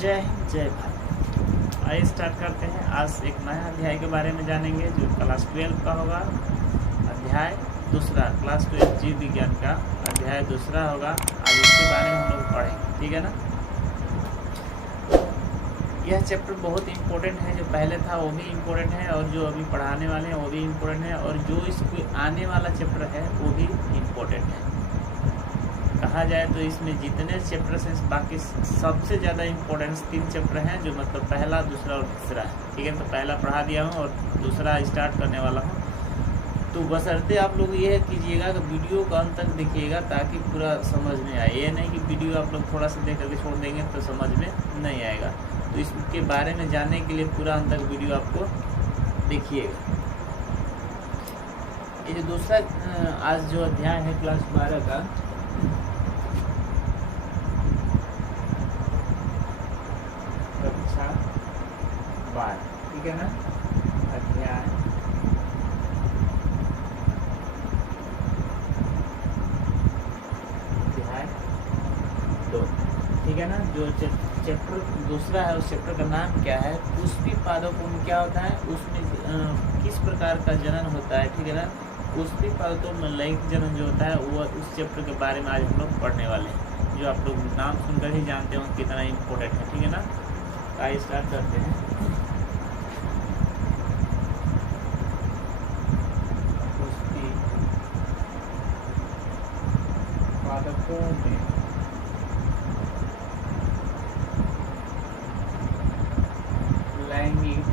जय हिंद जय भारत। आइए स्टार्ट करते हैं। आज एक नया अध्याय के बारे में जानेंगे जो क्लास 12 का होगा। अध्याय दूसरा, क्लास 12 जीव विज्ञान का अध्याय दूसरा होगा। आज इसके बारे में हम लोग पढ़ेंगे, ठीक है ना। यह चैप्टर बहुत इम्पोर्टेंट है। जो पहले था वो भी इम्पोर्टेंट है और जो अभी पढ़ाने वाले हैं वो भी इम्पोर्टेंट है और जो इसको आने वाला चैप्टर है वो भी इम्पोर्टेंट है। कहा जाए तो इसमें जितने चैप्टर्स हैं बाकी सबसे ज़्यादा इम्पोर्टेंस 3 चैप्टर हैं, जो मतलब पहला, दूसरा और तीसरा है, ठीक है। तो पहला पढ़ा दिया हूँ और दूसरा स्टार्ट करने वाला हूँ। तो बशर्ते आप लोग ये कीजिएगा कि वीडियो का अंत तक देखिएगा ताकि पूरा समझ में आए। ये नहीं कि वीडियो आप लोग थोड़ा सा देख करके छोड़ देंगे तो समझ में नहीं आएगा। तो इसके बारे में जानने के लिए पूरा अंत तक वीडियो आपको देखिएगा। ये जो दूसरा आज जो अध्याय है क्लास 12 का, कक्षा 12, ठीक है ना। अध्याय अध्याय 2, ठीक है ना। जो चैप्टर दूसरा है उस चैप्टर का नाम क्या है? पुष्पी पादपों में क्या होता है, उसमें किस प्रकार का जनन होता है, ठीक है ना। पुष्पी पादपों में लैंगिक जनन जो होता है वो उस चैप्टर के बारे में आज हम लोग पढ़ने वाले हैं, जो आप लोग नाम सुनकर ही जानते हो कितना इम्पोर्टेंट है, ठीक है ना। आइए स्टार्ट करते हैं। पुष्पी पादपों में लैंगिक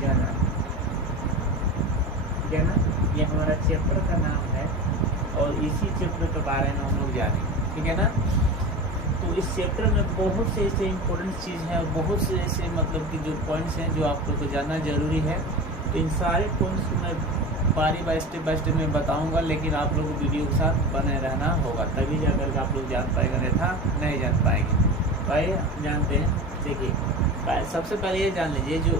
जनन, ठीक है ना। ये हमारा चैप्टर का नाम है और इसी चैप्टर के बारे में हम लोग जानेंगे, ठीक है ना। तो इस चैप्टर में बहुत से ऐसे इम्पोर्टेंट चीज़ हैं और बहुत से ऐसे मतलब कि जो पॉइंट्स हैं जो आप लोग को जानना जरूरी है। तो इन सारे पॉइंट्स को मैं बारी बाय स्टेप में बताऊंगा, लेकिन आप लोग को वीडियो के साथ बने रहना होगा, तभी जाकर के आप लोग जान पाएंगे, नहीं था नहीं जान पाएंगे। तो आइए जानते हैं। देखिए, सबसे पहले ये जान लीजिए जो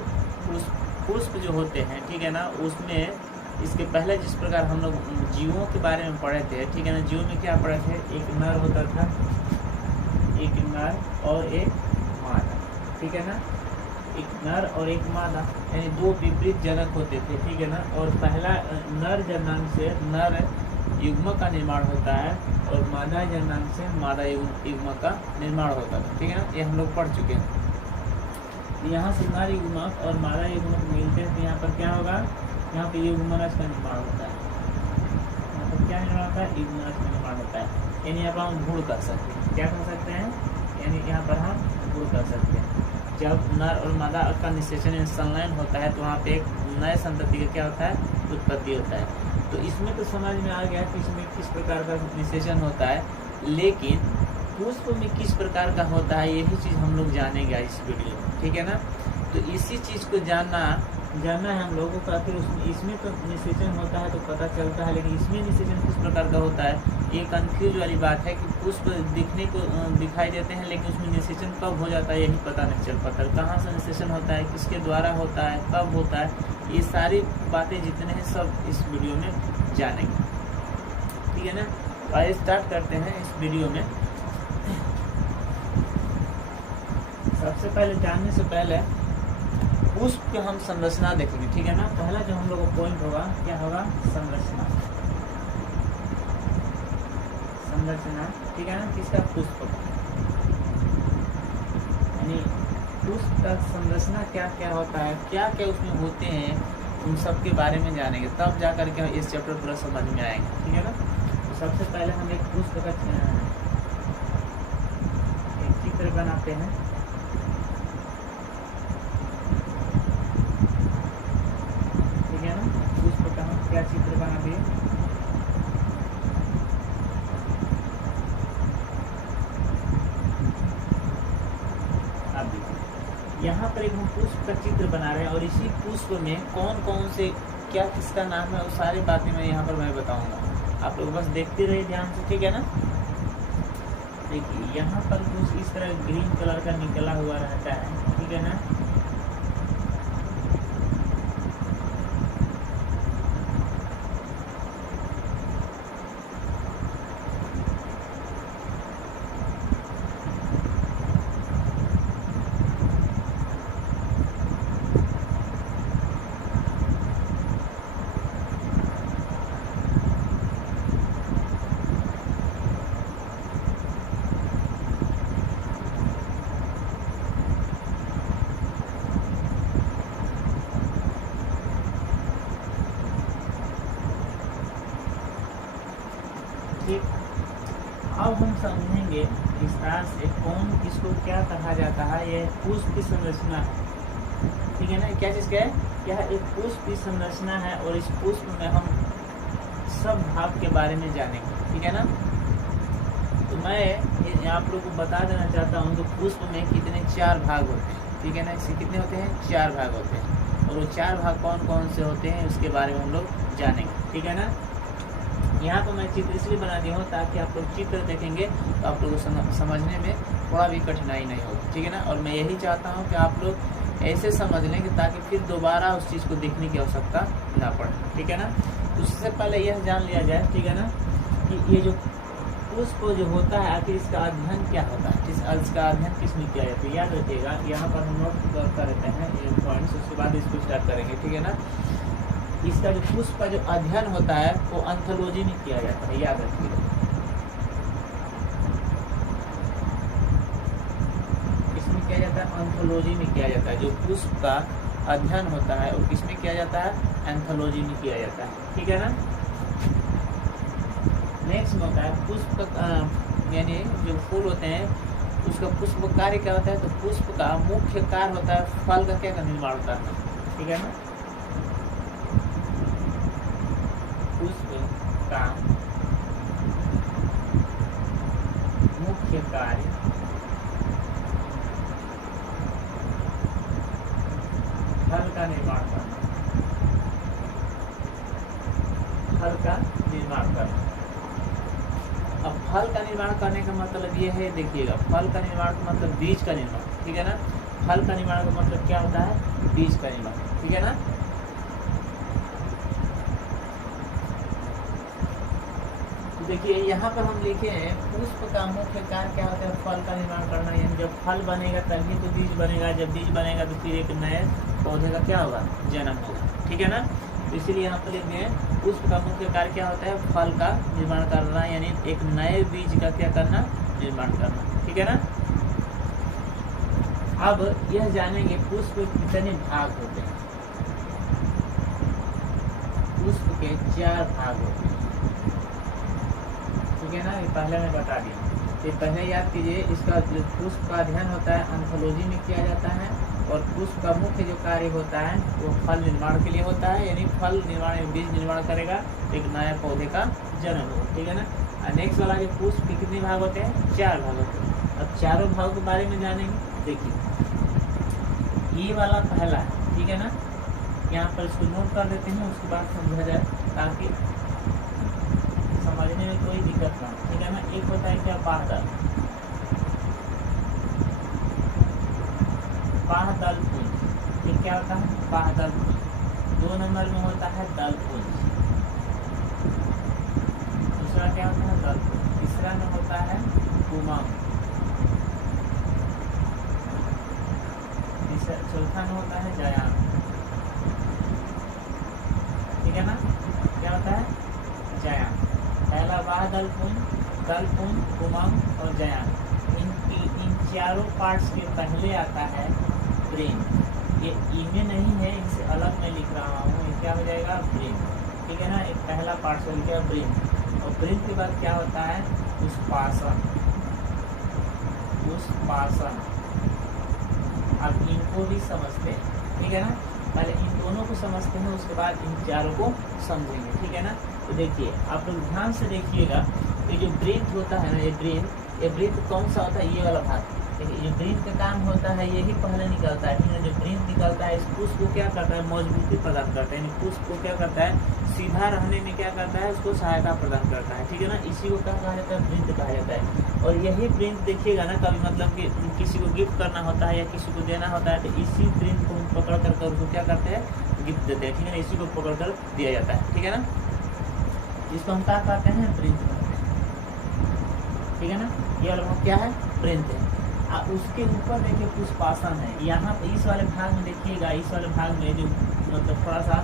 पुष्प जो होते हैं, ठीक है ना, उसमें इसके पहले जिस प्रकार हम लोग जीवों के बारे में पढ़े थे, ठीक है ना। जीवों में क्या पढ़े थे? एक नर होता था, एक नर और एक मादा, ठीक है ना। एक नर और एक मादा यानी दो विपरीत जनक होते थे, ठीक है ना। और पहला नर जनन से नर युग्मक का निर्माण होता है और मादा जनन से मादा युग्मक का निर्माण होता है, ठीक है ना। ये हम लोग पढ़ चुके हैं। यहाँ से नर युग्मक और मादा युग्मक मिलते हैं तो यहाँ पर क्या होगा? यहाँ पे युग्मनज का निर्माण होता है। यहाँ पर क्या निर्माण होता है? युग्मनज का निर्माण होता है। यानी यहाँ पर हम भ्रूण कर सकते हैं। क्या कर सकते हैं? यानी यहाँ पर हम भ्रूण कर सकते हैं। जब नर और मादा का निषेचन संलयन होता है तो वहाँ पे एक नए संतति का क्या होता है? उत्पत्ति होता है। तो इसमें तो समझ में आ गया कि इसमें किस प्रकार का निषेचन होता है, लेकिन पुष्प में किस प्रकार का होता है यही चीज़ हम लोग जानेंगे इस वीडियो में, ठीक है ना। तो इसी चीज़ को जानना है हम लोगों का। फिर इसमें तो निषेचन होता है तो पता चलता है, लेकिन इसमें निषेचन किस प्रकार का होता है ये कंफ्यूज वाली बात है कि पुष्प दिखने को दिखाई देते हैं लेकिन उसमें निषेचन कब हो जाता है यही पता नहीं चल पाता। कहाँ से निषेचन होता है, किसके द्वारा होता है, कब होता है, ये सारी बातें जितने हैं सब इस वीडियो में जानेंगे, ठीक है ना। तो आइए स्टार्ट करते हैं इस वीडियो में। सबसे पहले जानने से पहले पुष्प की हम संरचना देखेंगे, ठीक है ना। पहला जो हम लोग का पॉइंट होगा क्या होगा? संरचना, ठीक है ना। किसका? पुष्प का। यानी पुष्प का संरचना क्या क्या होता है, क्या क्या उसमें होते हैं, उन सब के बारे में जानेंगे, तब जा करके इस चैप्टर पूरा समझ में आएंगे, ठीक है ना। तो सबसे पहले हम एक पुष्प का एक चित्र बनाते हैं, ठीक है ना। पुष्प का हम क्या चित्र बना दिए? यहाँ पर एक हम पुष्प का चित्र बना रहे हैं और इसी पुष्प में कौन कौन से क्या किसका नाम है वो सारी बातें मैं यहाँ पर मैं बताऊंगा। आप लोग बस देखते रहिए ध्यान से, ठीक है ना। देखिए यहाँ पर कुछ इस तरह ग्रीन कलर का निकला हुआ रहता है, ठीक है ना। ठीक। अब हम समझेंगे विस्तार से कौन किसको क्या कहा जाता है। यह पुष्प की संरचना है, ठीक है ना। क्या चीज़ का है? यह एक पुष्प की संरचना है और इस पुष्प में हम सब भाग के बारे में जानेंगे, ठीक है ना। तो मैं आप लोग को बता देना चाहता हूँ कि पुष्प में कितने 4 भाग होते हैं, ठीक है ना। इससे कितने होते हैं? 4 भाग होते हैं और वो 4 भाग कौन कौन से होते हैं उसके बारे में हम लोग जानेंगे, ठीक है ना। यहाँ पर मैं चित्र इसलिए बना दिया हूँ ताकि आप लोग चित्र देखेंगे तो आप लोगों को समझने में थोड़ा भी कठिनाई नहीं होगी, ठीक है ना। और मैं यही चाहता हूँ कि आप लोग ऐसे समझ लें कि ताकि फिर दोबारा उस चीज़ को देखने की आवश्यकता ना पड़े, ठीक है ना। उससे पहले यह जान लिया जाए, ठीक है ना, कि ये जो पुष्प जो होता है आखिर इसका अध्ययन क्या होता है, इसका अध्ययन किसमें किया जाता है। याद रखिएगा, यहाँ पर हम नोट कर लेते हैं ये पॉइंट्स, उसके बाद इसको स्टार्ट करेंगे, ठीक है ना। इसका जो पुष्प का जो अध्ययन होता है वो एंथोलॉजी में किया जाता है, याद रखिएगा। इसमें किया जाता है एंथोलॉजी में किया जाता है। जो पुष्प का अध्ययन होता है वो किसमें किया जाता है? एंथोलॉजी में किया जाता है, ठीक है ना। नेक्स्ट में होता है पुष्प का यानी जो फूल होते हैं उसका पुष्प कार्य क्या होता है? तो पुष्प का मुख्य कार्य होता है फल का क्या निर्माण करना, ठीक है ना। पुष्प का मुख्य कार्य फल का निर्माण करना, फल का निर्माण करना। अब फल का निर्माण करने का मतलब ये है, देखिएगा, फल का निर्माण का मतलब बीज का निर्माण, ठीक है ना। फल का निर्माण का मतलब क्या होता है? बीज का निर्माण, ठीक है ना। तो देखिए यहाँ पर हम लिखे हैं पुष्प का मुख्य कार्य क्या होता है? फल का निर्माण करना, यानी जब फल बनेगा तभी तो बीज बनेगा, जब बीज बनेगा तो फिर एक नए पौधे का क्या होगा? जन्म होगा, ठीक है ना। तो इसीलिए यहाँ पर लिखते हैं पुष्प का मुख्य कार्य क्या होता है? फल का निर्माण करना, यानी एक नए बीज का क्या करना? निर्माण करना, ठीक है ना। अब यह जानेंगे पुष्प के कितने भाग होते हैं। पुष्प के 4 भाग होते हैं, ठीक है ना। ये पहले मैं बता दिया। ये पहले याद कीजिए, इसका जो पुष्प का अध्ययन होता है एंथोलॉजी में किया जाता है और पुष्प का मुख्य जो कार्य होता है वो फल निर्माण के लिए होता है, यानी फल निर्माण बीज निर्माण करेगा, एक नया पौधे का जन्म होगा, ठीक है ना। और नेक्स्ट वाला जो पुष्प के कितने भाग होते हैं? 4 भाग होते हैं। अब चारों भागों के बारे में जानेंगे। देखिए ये वाला पहला है, ठीक है ना। यहाँ पर इसको नोट कर देते हैं, उसके बाद समझा जाए ताकि समझने में कोई दिक्कत ना हो, ठीक है ना। एक होता है क्या? बाह्यदल, बाह्यदल पुंज। ये क्या होता है? बाह्यदल पुंज। 2 नंबर में होता है दल पुंज। दूसरा क्या होता है? दल पुंज। तीसरा में होता है पुमंग। चौथा में होता है जयान, ठीक है ना। क्या होता है? जयान। पहला बाह्यदल पुंज, दल पुंज, पुमंग और जयान। इन चारों पार्ट्स के पहले आता है ब्रेन। ये इनमें नहीं है, इनसे अलग मैं लिख रहा हूँ। ये क्या हो जाएगा? ब्रेन, ठीक है ना। एक पहला पार्ट हो गया ब्रेन और ब्रेन के बाद क्या होता है? पुष्पासन, पुष्पासन। अब इनको भी समझते हैं, ठीक है ना। पहले इन दोनों को समझते हैं, उसके बाद इन चारों को समझेंगे, ठीक है ना। तो देखिए आप लोग ध्यान से देखिएगा, ये जो ब्रेन होता है ना, ये ब्रेन कौन सा होता है? ये वाला भाग। देखिए ये ब्रेन का काम होता है, यही पहले निकलता है, ठीक है। जो ब्रेन निकलता है इस पुष्प को क्या करता है? मजबूती प्रदान करता है, यानी पुष्प को क्या करता है? सीधा रहने में क्या करता है? उसको सहायता प्रदान करता है, ठीक है ना। इसी को क्या कहा जाता है? ब्रेन कहा जाता है। और यही ब्रेन देखिएगा ना, कभी मतलब कि किसी को गिफ्ट करना होता है या किसी को देना होता है तो इसी ब्रेन को पकड़ कर उसको क्या करते हैं? गिफ्ट देते हैं, ठीक है ना। इसी को पकड़ कर दिया जाता है, ठीक है ना। इसको हम क्या कहते हैं? ब्रेन कहते हैं, ठीक है ना। ये वाला क्या है? ब्रेन है। उसके ऊपर देखिए पुष्पासन है। यहाँ पे इस वाले भाग में देखिएगा, इस वाले भाग में जो मतलब थोड़ा सा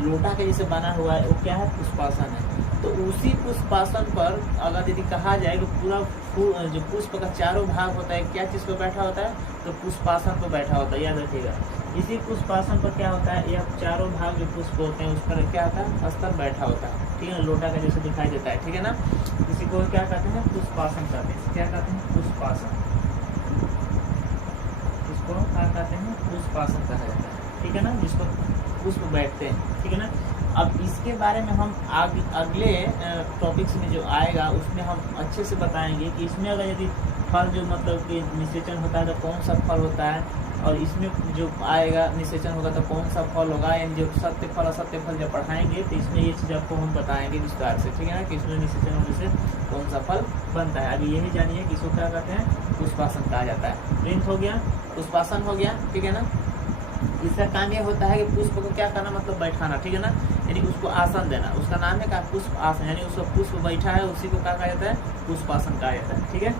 लोटा के जैसे बना हुआ है वो क्या है? पुष्पासन है। तो उसी पुष्पासन पर अगर यदि कहा जाए तो पूरा जो पुष्प का चारों भाग होता है क्या चीज़ पर बैठा होता है? तो पुष्पासन पर बैठा होता है, याद रखिएगा। इसी पुष्पासन पर क्या होता है? यह चारों भाग जो पुष्प होते हैं उस पर क्या होता है? स्तर बैठा होता है, ठीक है ना, लोटा का जैसे दिखाई देता है, ठीक है ना। इसी को क्या कहते हैं, पुष्पासन कहते हैं। क्या कहते हैं, पुष्पासन। इसको क्या कहते हैं, पुष्पासन कहा जाता है, ठीक है ना, जिसको पुष्प बैठते हैं, ठीक है ना। अब इसके बारे में हम अगले टॉपिक्स में जो आएगा उसमें हम अच्छे से बताएंगे कि इसमें अगर यदि फल जो मतलब कि निषेचन होता है तो कौन सा फल होता है, और इसमें जो आएगा निषेचन होगा तो कौन सा फल होगा, यानी जो सत्य फल असत्य फल जब पढ़ाएंगे तो इसमें ये चीज़ आपको हम बताएंगे विस्तार से, ठीक है ना, कि इसमें निषेचन होने से कौन सा फल बनता है। अभी यही जानिए कि इसको क्या कहते हैं, पुष्पासन कहा जाता है। प्रिंट हो गया, पुष्पासन हो गया, ठीक है ना। इसका काम ये होता है कि पुष्प को क्या करना, मतलब बैठाना, ठीक है ना, यानी उसको आसन देना। उसका नाम है क्या, पुष्प आसन, यानी उसका पुष्प बैठा है उसी को क्या कहा जाता है, पुष्पासन कहा जाता है, ठीक है।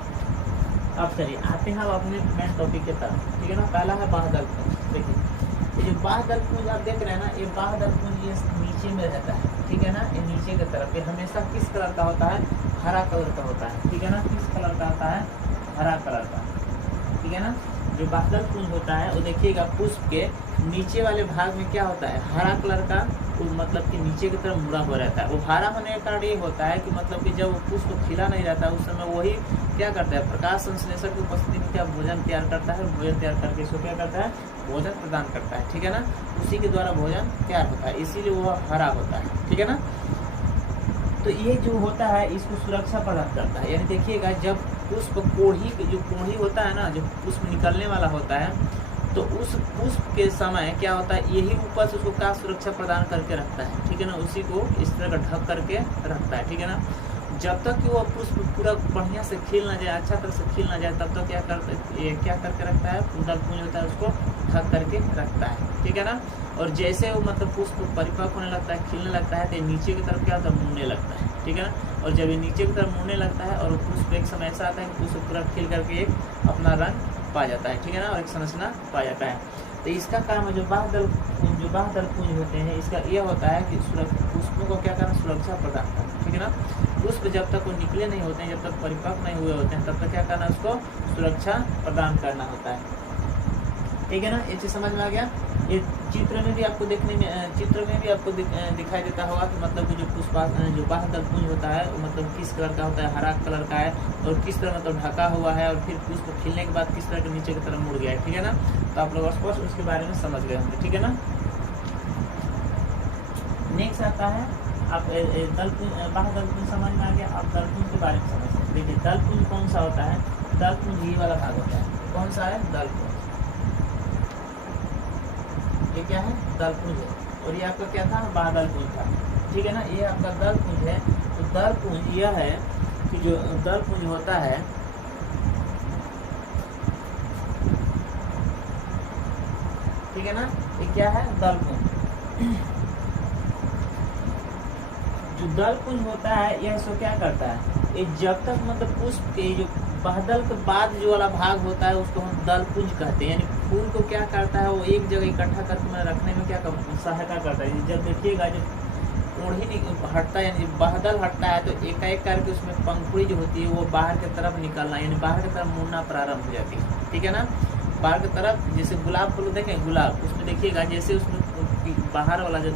अब चलिए आते हैं अब अपने मेन टॉपिक के तरफ, ठीक है ना। पहला है बाह्यदल पुंज। देखिए ये जो बाह्यदल पुंज आप देख रहे हैं ना, ये बाह्यदल पुंज ये नीचे में रहता है, ठीक है ना, ये नीचे की तरफ ये हमेशा किस कलर का होता है, हरा कलर का होता है, ठीक है ना। किस कलर का होता है, हरा कलर का, ठीक है ना। जो बाह्यदल पुंज होता है वो देखिएगा पुष्प के नीचे वाले भाग में क्या होता है, हरा कलर का, मतलब कि नीचे की तरफ मुड़ा हुआ रहता है। वो हरा होने का कारण ये होता है कि मतलब कि जब वो पुष्प खिला नहीं रहता उस समय वही क्या करता है, प्रकाश संश्लेषक की उपस्थिति में क्या भोजन तैयार करता है, भोजन तैयार करके इसको क्या करता है, भोजन प्रदान करता है, ठीक है ना। उसी के द्वारा भोजन तैयार होता है, इसीलिए वो हरा होता है, ठीक है ना। तो ये जो होता है इसको सुरक्षा प्रदान करता है, यानी देखिएगा जब पुष्प कोढ़ी, जो कोढ़ी होता है ना, जो पुष्प निकलने वाला होता है, तो उस पुष्प के समय क्या होता है, यही ऊपर से उसको क्या सुरक्षा प्रदान करके रखता है, ठीक है ना, उसी को इस तरह का ढक करके रखता है, ठीक है ना। जब तक कि वो पुष्प पूरा बढ़िया से खिल ना जाए, अच्छा तरह से खिल ना जाए, तब तक क्या करके रखता है, बाह्यदल पुंज होता है उसको ढक करके रखता है, ठीक है ना। और जैसे वो मतलब पुष्प परिपक्व होने लगता है, खिलने लगता है, तो नीचे की तरफ क्या होता है, मुड़ने लगता है, ठीक है ना। और जब ये नीचे की तरफ मुड़ने लगता है और पुष्प एक समय ऐसा आता है कि पुष्प पूरा खिल करके एक अपना रंग पा जाता है, ठीक है ना, और एक संरचना पा जाता है। तो इसका काम है जो बाह्यदल पुंज होते हैं, इसका यह होता है कि पुष्पों को क्या करना, सुरक्षा प्रदान करना, ठीक है ना। पुष्प जब तक वो निकले नहीं होते हैं, जब तक परिपक्व नहीं हुए होते हैं, तब तक क्या करना, उसको सुरक्षा प्रदान करना होता है, ठीक है ना। ये चीज समझ में आ गया। ये चित्र में भी आपको देखने में, चित्र में भी आपको दिखाई देता होगा कि मतलब जो जो बाह्यदल पुंज होता है वो मतलब किस कलर का होता है, हरा कलर का है, और किस तरह मतलब ढका हुआ है, और फिर पुष्प खिलने के बाद किस तरह के नीचे की तरफ मुड़ गया है, ठीक है ना। तो आप लोग स्पष्ट उसके बारे में समझ गए होंगे, ठीक है ना। नेक्स्ट आता है आप बाह्यदल पुंज समझ में आ गया। आप दल पुंज के बारे में समझ सकते। देखिए दल पुंज कौन सा होता है, दल पुंज ये वाला भाग होता है, कौन सा है, दल पुंज, ये क्या है, दल पुंज है। और ये आपका क्या था, बाह्यदल पुंज था, ठीक है ना। ये आपका दल पुंज है। तो दल पुंज यह है कि जो दल पुंज होता है, ठीक है ना, ये क्या है, दल पुंज। जो दल पुंज होता है यह सो क्या करता है, ये जब तक मतलब पुष्प के जो बाह्यदल के बाद जो वाला भाग होता है उसको हम दल पुंज कहते हैं। यानी फूल को क्या करता है, वो एक जगह इकट्ठा करके रखने में क्या सहायता करता है। जब देखिएगा जब कोढ़ी हटता है, यानी बाह्यदल हटता है, तो एक एक करके उसमें पंखुड़ी जो होती है वो बाहर की तरफ निकलना, यानी बाहर की तरफ मुड़ना प्रारंभ हो जाती है, ठीक है ना। बाहर की तरफ, जैसे गुलाब फूल देखें, गुलाब उसमें देखिएगा जैसे उसमें बाहर वाला जो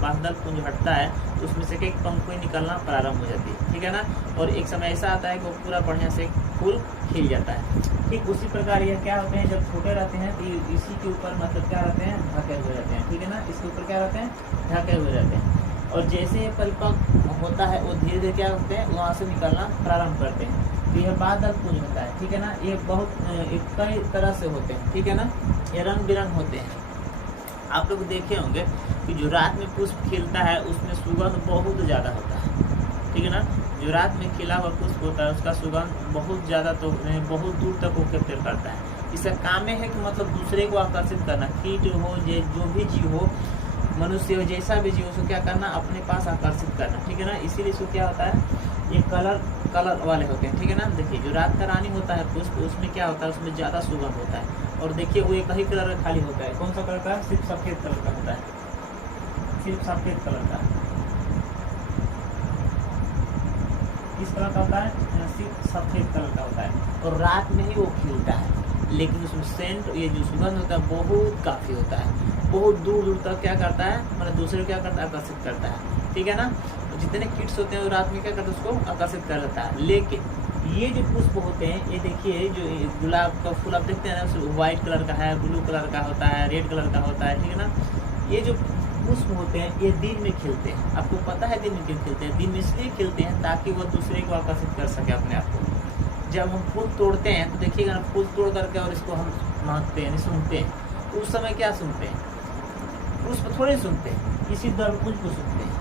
बाह्यदल पुंज हटता है तो उसमें से एक पंखुड़ी निकलना प्रारंभ हो जाती है, ठीक है ना। और एक समय ऐसा आता है कि वो पूरा बढ़िया से फूल खिल जाता है। ठीक उसी प्रकार ये क्या होते हैं, जब छोटे रहते हैं तो इसी के ऊपर मतलब क्या रहते हैं, ढके हुए रहते हैं, ठीक है ना। इसके ऊपर क्या रहते हैं, ढके हुए रहते हैं। और जैसे ये परिपक्व होता है वो धीरे धीरे क्या होते हैं, वहाँ से निकलना प्रारंभ करते हैं। तो यह बाह्यदल पुंज होता है, ठीक है ना। ये बहुत कई तरह से होते हैं, ठीक है ना। ये रंग बिरंग होते हैं। आप लोग देखे होंगे कि जो रात में पुष्प खिलता है उसमें सुगंध बहुत ज़्यादा होता है, ठीक है ना। जो रात में खिला हुआ पुष्प होता है उसका सुगंध बहुत ज़्यादा, तो बहुत दूर तक वो कैप्चर करता है। इसका काम है कि मतलब दूसरे को आकर्षित करना, कीट हो, जो भी जीव हो, मनुष्य हो, जैसा भी जीव उसको क्या करना, अपने पास आकर्षित करना, ठीक है ना। इसीलिए इसको क्या होता है, ये कलर वाले होते हैं, ठीक है ना। देखिए जो रात का रानी होता है पुष्प, उसमें क्या होता है, उसमें ज़्यादा सुगंध होता है। और देखिए वो एक ही कलर का खाली होता है, कौन सा कलर का, सिर्फ सफ़ेद कलर का होता है, सिर्फ सफ़ेद कलर का। किस कलर का होता है, सिर्फ सफ़ेद कलर का होता है। और रात में ही वो खिलता है, लेकिन उसमें सेंट, ये जो सुगंध होता है बहुत काफ़ी होता है, बहुत दूर दूर तक क्या करता है, मतलब दूसरे को क्या करता है, आकर्षित करता है, ठीक है ना। तो जितने कीट्स होते हैं वो रात में क्या करते हैं, उसको आकर्षित कर लेता है। लेकिन ये जो पुष्प होते हैं, ये देखिए जो गुलाब का फूल आप देखते हैं ना, व्हाइट कलर का है, ब्लू कलर का होता है, रेड कलर का होता है, ठीक है ना। ये जो पुष्प होते हैं ये दिन में खिलते हैं। आपको पता है दिन में क्यों खिलते हैं? दिन में इसलिए खिलते हैं ताकि वो दूसरे को आकर्षित कर सके अपने आप को। जब हम फूल तोड़ते हैं तो देखिएगा ना, फूल तोड़ करके और इसको हम महकते हैं, सुनते हैं, तो उस समय क्या सुनते हैं? पुष्प थोड़े सुनते हैं, इसी दलपुंज को सुनते हैं,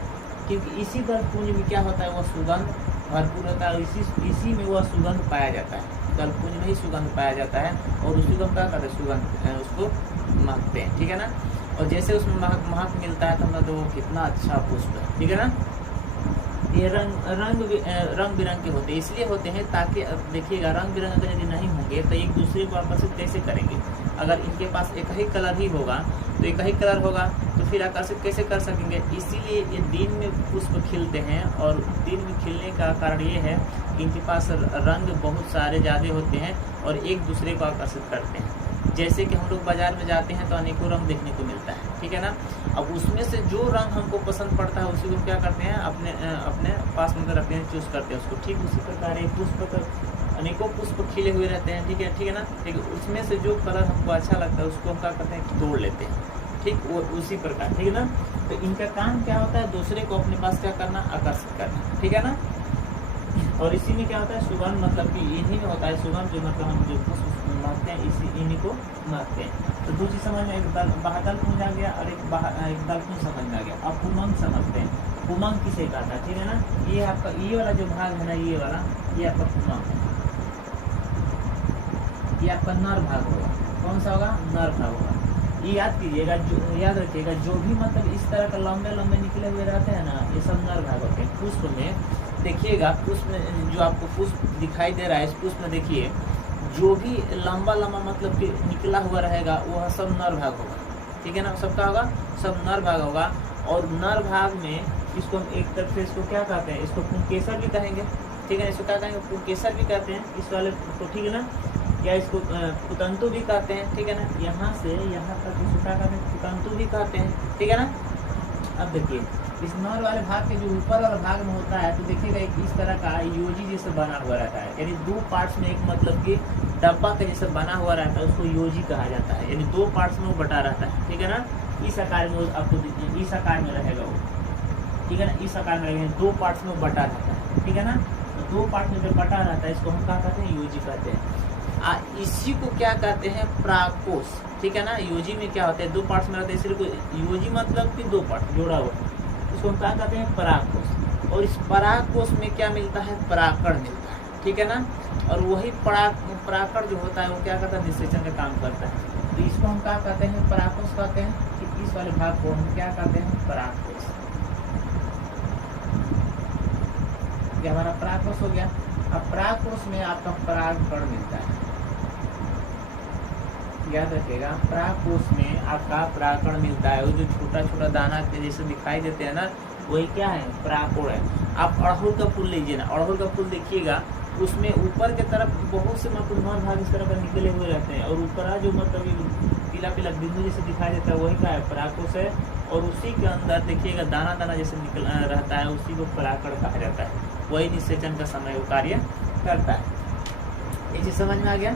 क्योंकि इसी दलपुंज में क्या होता है, वह सुगंध भरपूर होता है, इसी में वह सुगंध पाया जाता है। दलपुंज में ही सुगंध पाया जाता है और उसी को हम क्या करते हैं, सुगंध उसको महकते हैं, ठीक है ना। और जैसे उसमें महक मिलता है तो हम तो वो कितना अच्छा पुष्प है, ठीक है ना। ये रंग बिरंग के होते हैं, इसलिए होते हैं ताकि देखिएगा रंग बिरंग अगर यदि नहीं होंगे तो एक दूसरे को आकर्षित कैसे करेंगे? अगर इनके पास एक ही कलर ही होगा तो एक ही कलर होगा तो फिर आकर्षित कैसे कर सकेंगे? इसीलिए ये दिन में पुष्प खिलते हैं और दिन में खिलने का कारण ये है कि इनके पास रंग बहुत सारे ज़्यादा होते हैं और एक दूसरे को आकर्षित करते हैं। जैसे कि हम लोग बाजार में जाते हैं तो अनेकों रंग देखने को मिलता है, ठीक है ना। अब उसमें से जो रंग हमको पसंद पड़ता है उसी को क्या करते हैं, अपने पास में रखते हैं, चूज करते हैं उसको। ठीक उसी प्रकार एक पुष्प का अनेकों पुष्प खिले हुए रहते हैं, ठीक है ना। ठीक, उसमें से जो कलर हमको अच्छा लगता है उसको हम क्या करते हैं, तोड़ लेते हैं, ठीक वो उसी प्रकार, ठीक है ना। तो इनका काम क्या होता है, दूसरे को अपने पास क्या करना, आकर्षित करना, ठीक है ना। और इसी में क्या होता है, सुगंध, मतलब कि इन्हीं में होता है सुगंध, जो मतलब हम जो पुष्प महकते हैं इन्हीं को महकते हैं। तो दो चीज़ समझ में, एक दलपुंज आ गया और एक दलपुंज समझ में आ गया। अब उमंग समझते हैं। उमंग किसे कहता है, ठीक है ना। ये आपका ये वाला जो भाग है ना, ये वाला, ये आपका उमंग है, ये आपका नर भाग होगा। कौन सा होगा, नर भाग होगा। ये याद कीजिएगा, याद रखिएगा, जो भी मतलब इस तरह का लंबे लंबे निकले हुए रहते हैं ना, ये सब नर भाग होते हैं। पुष्प में देखिएगा, पुष्प में जो आपको पुष्प दिखाई दे रहा है, इस पुष्प में देखिए जो भी लंबा लंबा मतलब कि निकला हुआ रहेगा वह सब नर भाग होगा, ठीक है ना। सबका होगा, सब नर भाग होगा। और नर भाग में इसको हम एक तरफ से इसको क्या कहते हैं, इसको पुंकेसर भी कहेंगे, ठीक है। इसको क्या कहेंगे, पुंकेसर भी कहते हैं इस वाले को, ठीक है ना। या इसको पुतंतु भी कहते हैं, ठीक है ना। यहाँ से यहाँ तक इसको क्या कहते हैं, पुतंतु भी कहते हैं, ठीक है ना। अब देखिए इस नर वाले भाग के जो ऊपर वाला भाग में होता है तो देखिएगा एक इस तरह का योजी जैसे बना हुआ रहता है, यानी दो पार्ट्स में एक मतलब कि डब्बा के जैसे बना हुआ रहता है, उसको योजी कहा जाता है। यानी दो पार्ट्स में वो बटा रहता है, ठीक है ना। इस आकार में आपको इस आकार में रहेगा वो, ठीक है ना। इस आकार में रहेगा, दो पार्ट्स में वो बटा रहता है, ठीक है ना। तो दो पार्ट में जब बटा रहता है इसको हम क्या कहते हैं, योजी कहते हैं। इसी को क्या कहते हैं, प्राकोष, ठीक है ना। योजी में क्या होता है, दो पार्ट्स में रहते हैं, सिर्फ योजी मतलब कि दो पार्ट जोड़ा हुआ, इसको हम क्या कहते हैं, परागकोश। और इस परागकोश में क्या मिलता है, पराकण मिलता है, ठीक है ना। और वही पराकण जो होता है वो क्या करता है, निषेचन का काम करता है। तो इसको हम क्या कहते हैं, परागकोश कहते हैं। कि इस वाले भाग को हम क्या कहते हैं, परागकोश। ये हमारा परागकोश हो गया। अब परागकोश में आपका परागकण मिलता है, याद रखिएगा, परागकोश में आपका परागकण मिलता है। वो जो छोटा छोटा दाना के जैसे दिखाई देते हैं ना, वही क्या है, परागकण है। आप अड़हुल का फूल लीजिए ना, अड़हुल का फूल देखिएगा, उसमें ऊपर के तरफ बहुत से मतलब नर भाग इस तरह का निकले हुए रहते हैं, और ऊपर जो मतलब पीला पीला बिंदु जैसे दिखाई देता है वही क्या है, परागकोश है। और उसी के अंदर देखिएगा दाना दाना जैसे निकल रहता है, उसी को परागकण कहा जाता है। वही निषेचन का समय वो कार्य करता है। ये चीज समझ में आ गया।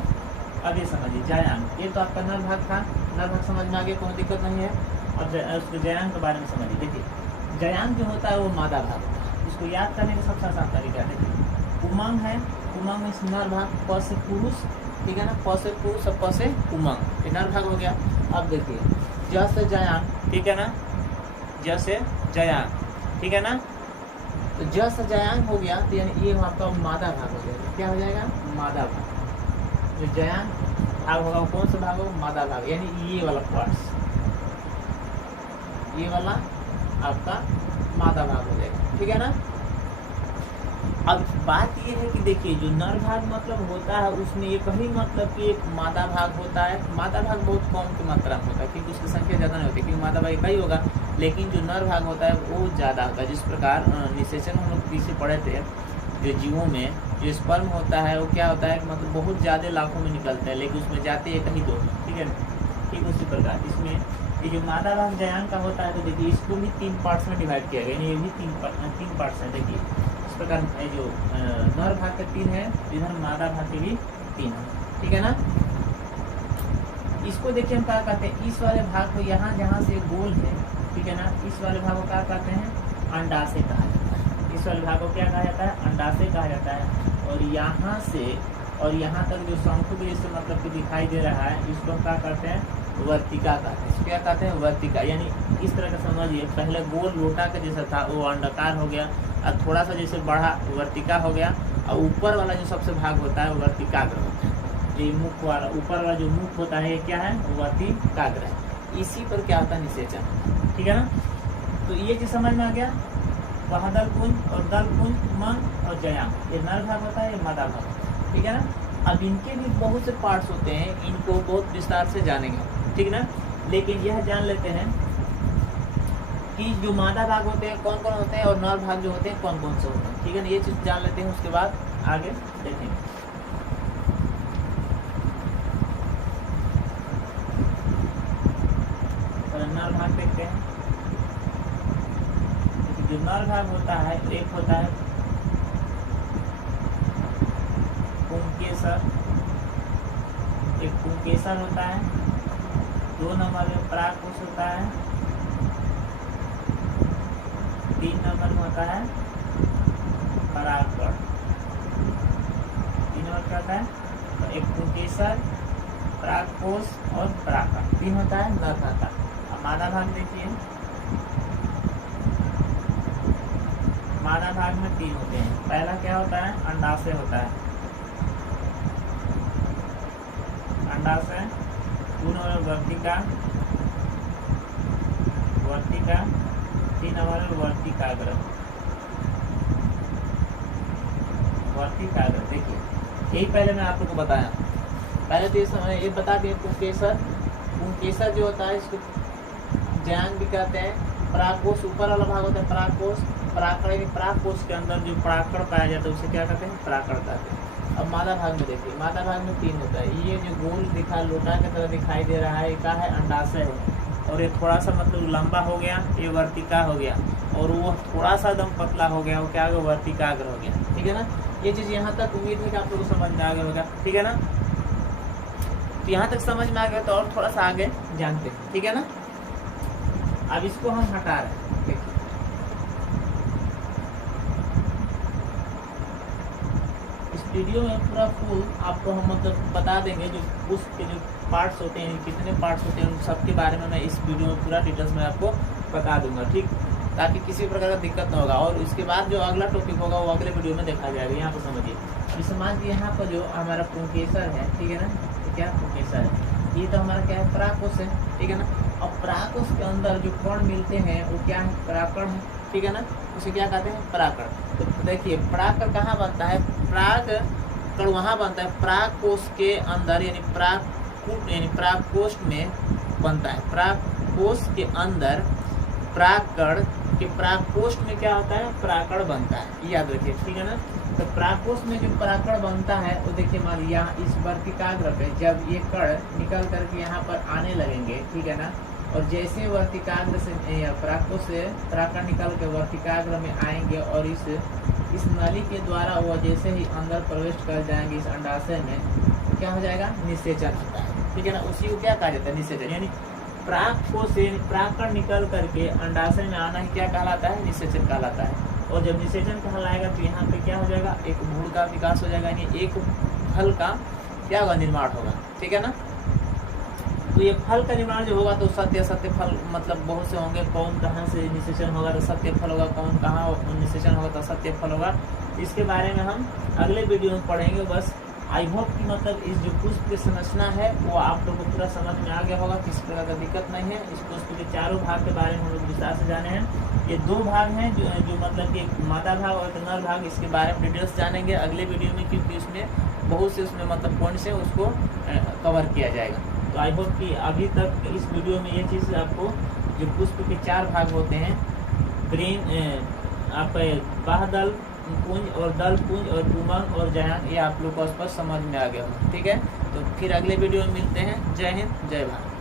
अब ये समझिए जायांग, ये तो आपका नर भाग था, नर भाग समझ में आ गया, कोई दिक्कत नहीं है। अब उसके जायांग के बारे में समझिए। देखिए जायांग जो होता है वो मादा भाग होता है। इसको याद करने का सबसे आसान तरीका देखिए, उमंग है, उमंग में नर भाग, प से पुरुष, ठीक है ना, प से पुरुष और प से उमंग, ये नर भाग हो गया। अब देखिए ज से जायांग, ठीक है ना, ज से जायांग, ठीक है ना। तो ज से जायांग हो गया तो यानी ये आपका मादा भाग हो जाएगा। क्या हो जाएगा, मादा भाग। जो जायांग भाग होगा कौन सा भाग होगा, मादा भाग, यानी ये वाला पार्ट्स, ये वाला आपका मादा भाग हो जाएगा, ठीक है ना। अब बात ये है कि देखिए जो नर भाग मतलब होता है उसमें एक ही मतलब कि एक मादा भाग होता है। मादा भाग बहुत कम की मात्रा में होता है क्योंकि उसकी संख्या ज़्यादा नहीं होती, क्योंकि मादा भाग एक ही होगा, लेकिन जो नर भाग होता है वो ज़्यादा होता है। जिस प्रकार निषेचन हम लोग पीछे पढ़े थे, जो जीवों में जो स्पर्म होता है वो क्या होता है कि मतलब बहुत ज़्यादा लाखों में निकलते हैं, लेकिन उसमें जाते एक ही दो, ठीक है। ठीक उसी प्रकार इसमें ये जो मादा भाग जयांग का होता है, तो देखिए इसको भी 3 पार्ट्स में डिवाइड किया गया, यानी ये भी 3 पार्ट्स हैं। देखिए इस प्रकार ये जो नर भाग के 3 है, इधर मादा भाग के भी 3 है, ठीक है ना। इसको देखिए हम क्या कहते हैं, इस वाले भाग को यहाँ जहाँ से गोल है, ठीक है ना, इस वाले भाग को क्या कहते हैं, अंडाशय कहा जाता है। इस वाले भाग को क्या कहा जाता है, अंडाशय कहा जाता है। और यहाँ से और यहाँ तक जो शंकु के जैसे मतलब कि दिखाई दे रहा है, इसको हम क्या कहते हैं, वर्तिका कहते हैं। इसको क्या कहते हैं, वर्तिका। यानी इस तरह का समझिए, पहले गोल लोटा का जैसा था वो अंडाकार हो गया, और थोड़ा सा जैसे बढ़ा वर्तिका हो गया, और ऊपर वाला जो सबसे भाग होता है वो वर्तिकाग्र होता है। ये मुख वाला ऊपर वाला जो मुख होता है, ये क्या है, वो वर्तिकाग्र है। इसी पर क्या होता है, निषेचन, ठीक है ना। तो ये चीज समझ में आ गया। बादल पुंज और दल पुंज, उमंग और जयांग, ये नर भाग होता है, ये मादा भाग होता है, ठीक है ना। अब इनके भी बहुत से पार्ट्स होते हैं, इनको बहुत विस्तार से जानेंगे, ठीक है ना। लेकिन यह जान लेते हैं कि जो मादा भाग होते हैं कौन कौन होते हैं, और नर भाग जो होते हैं कौन कौन से होते हैं, ठीक है ना। ये चीज जान लेते हैं, उसके बाद आगे देखेंगे। नर भाग देखते हैं। जो नर भाग होता है, एक होता है पुंकेसर, एक पुंकेसर होता है, 2 नंबर में परागकोश होता है, 3 नंबर में होता है परागकण। 3 नंबर क्या होता है, तो एक पुंकेसर, परागकोश और परागकण, 3 होता है नर भाग का। अब मादा भाग देखिए, मादा भाग में 3 होते हैं। पहला क्या होता है, अंडाशय होता है, अंडाशय, 2 नंबर वर्तिका, वर्तिका, 3 नंबर वर्तिकाग्र, वर्तिकाग्र। देखिए यही पहले मैं आप लोग को बताया, पहले तो ये बता दिए पुंकेसर। पुंकेसर जो होता है इसको जयांग भी कहते हैं। परागकोश ऊपर वाला भाग होता है परागकोश, परागकण, परागकोश के अंदर जो परागकण पाया जाता है उसे क्या कहते हैं, परागकण कहते हैं। अब मादा भाग में देखिए, मादा भाग में 3 होता है। ये जो गोल दिखा लोटा की तरह दिखाई दे रहा है, ये क्या है, अंडाशय है। और ये थोड़ा सा मतलब लंबा हो गया, ये वर्तिका हो गया, और वो थोड़ा सा एकदम पतला हो गया, वो क्या हो गया, वर्तिकाग्र हो गया, ठीक है ना। ये चीज यहाँ तक उम्मीद है कि आप लोगों को समझ में आ गया होगा, ठीक है ना। तो यहाँ तक समझ में आ गया, तो और थोड़ा सा आगे जानते हैं, ठीक है ना। अब इसको हम हटा रहे हैं, देखिए इस वीडियो में पूरा फुल आपको हम मतलब बता देंगे, जो उसके जो पार्ट्स होते हैं, कितने पार्ट्स होते हैं, उन सब के बारे में मैं इस वीडियो में पूरा डिटेल्स में आपको बता दूंगा, ठीक, ताकि किसी प्रकार का दिक्कत ना होगा। और इसके बाद जो अगला टॉपिक होगा वो अगले वीडियो में देखा जाएगा। यहाँ पर समझिए, अभी समाज यहाँ पर जो हमारा पुंकेसर है, ठीक है ना, तो क्या पुंकेसर है, ये तो हमारा क्या है, परागकोश है, ठीक है ना। और परागकोश के अंदर जो कण मिलते हैं वो क्या है, परागकण है, ठीक है ना। उसे क्या कहते हैं, परागकण। तो देखिए परागकण कहाँ बनता है, परागकण वहाँ बनता है परागकोश के अंदर, यानी परागकोश में बनता है। परागकोश के अंदर परागकण के परागकोश में क्या होता है, परागकण बनता है, याद रखिए, ठीक है ना। तो परागकोश में जो परागकण बनता है वो देखिए, मान लीजिए यहाँ इस वर्तिकाग्र पे जब ये कण निकल करके यहाँ पर आने लगेंगे, ठीक है ना, और जैसे वर्तिकाग्र से परागकोश से परागकण निकल के वर्तिकाग्र में आएंगे, और इस नली के द्वारा वो जैसे ही अंदर प्रवेश कर जाएंगे इस अंडाशय में, तो क्या हो जाएगा, निषेचन होता है, ठीक है ना। उसी को क्या कहा जाता है, निषेचन। यानी परागकोश से परागकण निकल करके अंडाशय में आना ही क्या कहलाता है, निषेचन कहलाता है। और जब निषेचन कहलाएगा तो यहाँ पे क्या हो जाएगा, एक भ्रूण का विकास हो जाएगा, यानी एक फल का क्या होगा, निर्माण होगा, ठीक है ना। तो ये फल का निर्माण जो होगा तो सत्य असत्य फल मतलब बहुत से होंगे, कौन कहाँ से निषेचन होगा तो सत्य फल होगा, कौन कहाँ निषेचन होगा तो असत्य फल होगा। इसके बारे में हम अगले वीडियो में पढ़ेंगे। बस आई होप कि मतलब इस जो पुष्प की संरचना है वो आप लोगों को पूरा समझ में आ गया होगा, किसी प्रकार का दिक्कत नहीं है। इस पुष्प के 4 भाग के बारे में हम लोग विस्तार से जाने हैं। ये 2 भाग हैं जो मतलब कि एक मादा भाग और एक नर भाग, इसके बारे में डिटेल्स जानेंगे अगले वीडियो में, क्योंकि उसमें बहुत से उसमें मतलब पॉइंट्स है, उसको कवर किया जाएगा। तो आई होप कि अभी तक इस वीडियो में ये चीज़ आपको, जो पुष्प के 4 भाग होते हैं, ब्रेन, आप बाह्यदल पुंज और दल पुंज और पुमंग और जयांग, ये आप लोग को स्पष्ट समझ में आ गया हो, ठीक है। तो फिर अगले वीडियो में मिलते हैं। जय हिंद, जय भारत।